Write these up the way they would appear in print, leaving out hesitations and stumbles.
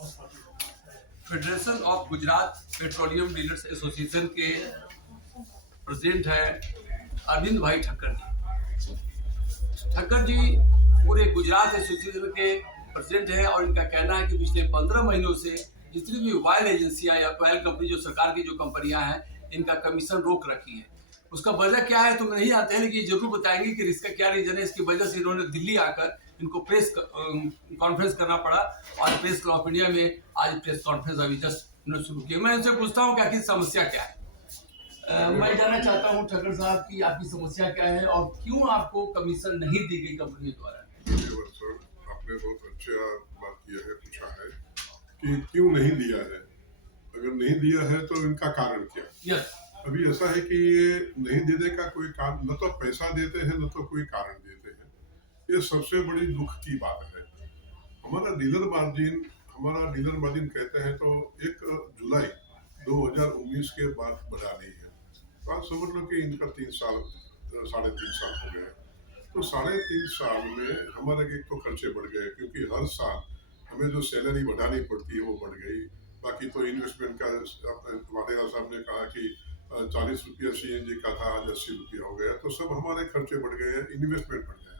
Federation of Gujarat petroleum dealers association के president है अरविंद भाई ठक्कर जी। ठक्कर जी पूरे गुजरात एसोसिएशन के प्रेसिडेंट है और इनका कहना है कि पिछले 15 महीनों से जितनी भी ऑयल एजेंसियां या ऑयल कंपनी जो सरकार की जो कंपनियां हैं इनका कमीशन रोक रखी है। उसका वजह क्या है तो नहीं आते हैं, लेकिन जरूर बताएंगे कि इसका क्या रीजन है। इसकी वजह से इन्होंने दिल्ली आकर इनको प्रेस कॉन्फ्रेंस करना पड़ा और प्रेस क्लब ऑफ इंडिया में आज प्रेस कॉन्फ्रेंस अभी जस्ट शुरू किया। मैं इनसे पूछता हूँ कि आखिर समस्या क्या है। मैं जानना चाहता हूँ ठक्कर साहब की आपकी समस्या क्या है और क्यों आपको कमीशन नहीं दी गई कंपनी द्वारा। आपने बहुत अच्छा बात किया है, पूछा है कि क्यों नहीं दिया है। अगर नहीं दिया है तो इनका कारण क्या। यस। अभी ऐसा है कि ये नहीं देने का कोई कारण, न तो पैसा देते हैं न तो कोई कारण देते हैं। ये सबसे बड़ी दुख की बात है। हमारा डीलर मार्जिन कहते हैं तो 1 जुलाई 2019 के बाद बढ़ा दी है। तो आप समझ लो कि इनका 3 साल 3.5 साल हो गए। तो 3.5 साल में हमारे एक तो खर्चे बढ़ गए, क्योंकि हर साल हमें जो सैलरी बढ़ानी पड़ती है वो बढ़ गई। बाकी तो इन्वेस्टमेंट का वाडेगा साहब ने कहा कि 40 रुपया CNG का था, आज 80 रुपया हो गया। तो सब हमारे खर्चे बढ़ गए, इन्वेस्टमेंट बढ़ गया।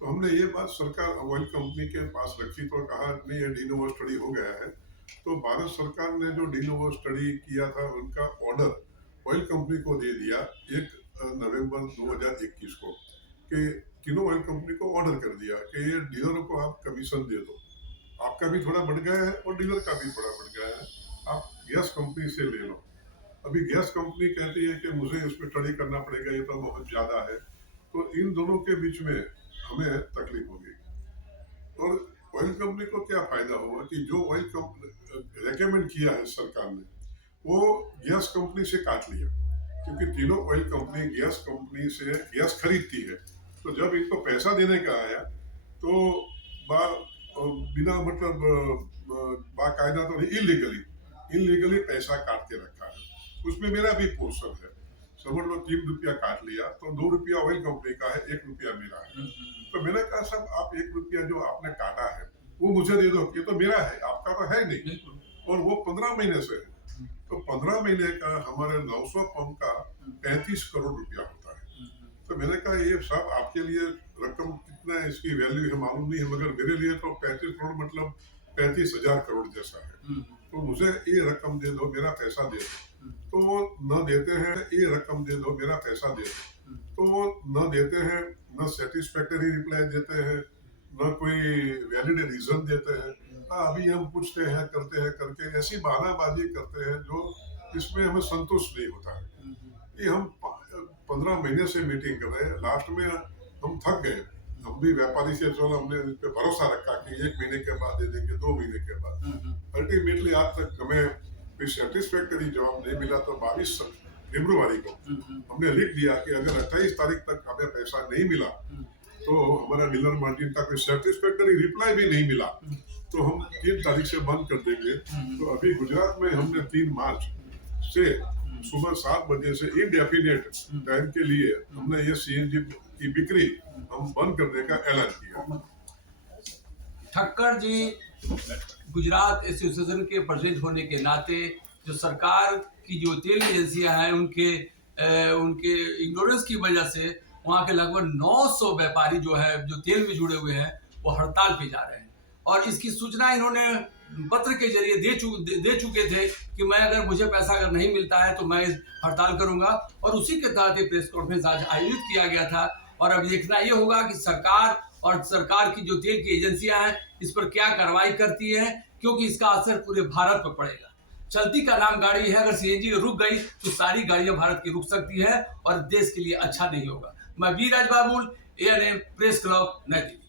तो हमने ये बात सरकार ऑयल कंपनी के पास रखी तो कहा नहीं, ये डीनोवो स्टडी हो गया है। तो भारत सरकार ने जो डीनोवो स्टडी किया था उनका ऑर्डर ऑयल कंपनी को दे दिया 1 नवंबर 2021 को, कि तीनों ऑयल कंपनी को ऑर्डर कर दिया कि ये डीलरों को आप कमीशन दे दो। आपका भी थोड़ा बढ़ गया है और डीलर का भी थोड़ा बढ़ गया है, आप गैस कंपनी से ले लो। अभी गैस कंपनी कहती है कि मुझे उस पर स्टडी करना पड़ेगा, ये तो बहुत ज्यादा है। तो इन दोनों के बीच में हमें तकलीफ होगी। और ऑयल कंपनी को क्या फायदा होगा कि जो ऑयल कंपनी रेकमेंड किया है सरकार ने वो गैस कंपनी से काट लिया, क्योंकि तीनों ऑयल कंपनी गैस कंपनी से गैस खरीदती है। तो जब इनको पैसा देने का आया तो बिना मतलब बाकायदा तो इलीगली पैसा काट के रखा है। उसमें मेरा भी पोर्शन है। समझ लो 3 रुपया काट लिया तो 2 रुपया ऑयल कंपनी का है, 1 रुपया मेरा है। तो मैंने कहा सब आप 1 रुपया जो आपने काटा है वो मुझे दे दो, ये तो मेरा है, आपका तो है नहीं। और वो 15 महीने से है। तो 15 महीने का हमारे 900 पंप का 35 करोड़ रुपया होता है। तो मैंने कहा ये सब आपके लिए रकम कितना है, इसकी वैल्यू है मालूम नहीं है, मगर मेरे लिए तो 35 करोड़ मतलब 35,000 करोड़ जैसा है। तो मुझे ये रकम दे दो, मेरा पैसा दे दो। तो वो न देते हैं, ये रकम दे दो, मेरा पैसा दे दो। तो वो न देते हैं, न सेटिस्फैक्टरी रिप्लाई देते हैं, न कोई वैलिड रीजन देते हैं। अभी हम पूछते हैं करके ऐसी बहानाबाजी करते हैं जो इसमें हमें संतुष्ट नहीं होता है। ये हम 15 महीने से मीटिंग कर रहे हैं, लास्ट में हम थक गए। हम भी व्यापारी से चलो हमने इस पे भरोसा रखा कि 1 महीने के बाद दे देंगे, 2 महीने के बाद। अल्टीमेटली आज तक हमें कोई सेटिस्फैक्टरी जवाब नहीं मिला। तो 22 फरवरी को हमने लिख दिया कि अगर 28 तारीख तक हमें पैसा नहीं मिला तो हमारा डीलर मार्जिन का कोई सेटिस्फैक्टरी रिप्लाई भी नहीं मिला तो हम 3 तारीख से बंद कर देंगे। तो अभी गुजरात में हमने 3 मार्च से सुबह 7 बजे से इनडेफिनेट टाइम के लिए हमने ये CNG की बिक्री हम बंद करने का ऐलान किया। ठक्कर जी गुजरात एसोसिएशन के प्रेसिडेंट होने के नाते जो सरकार की जो तेल एजेंसियां हैं उनके इग्नोरेंस की वजह से वहाँ के लगभग 900 व्यापारी जो है जो तेल में जुड़े हुए हैं वो हड़ताल पे जा रहे हैं। और इसकी सूचना इन्होंने पत्र के जरिए दे चुके थे कि मैं अगर मुझे पैसा अगर नहीं मिलता है तो मैं हड़ताल करूंगा। और उसी के तहत प्रेस कॉन्फ्रेंस आज आयोजित किया गया था। और अब देखना ये होगा कि सरकार की जो तेल की एजेंसियां हैं इस पर क्या कार्रवाई करती है, क्योंकि इसका असर पूरे भारत पर पड़ेगा। चलती का नाम गाड़ी है, अगर CNG रुक गई तो सारी गाड़ियां भारत की रुक सकती है और देश के लिए अच्छा नहीं होगा। मैं V Raj Babul, ANM press club, New Delhi.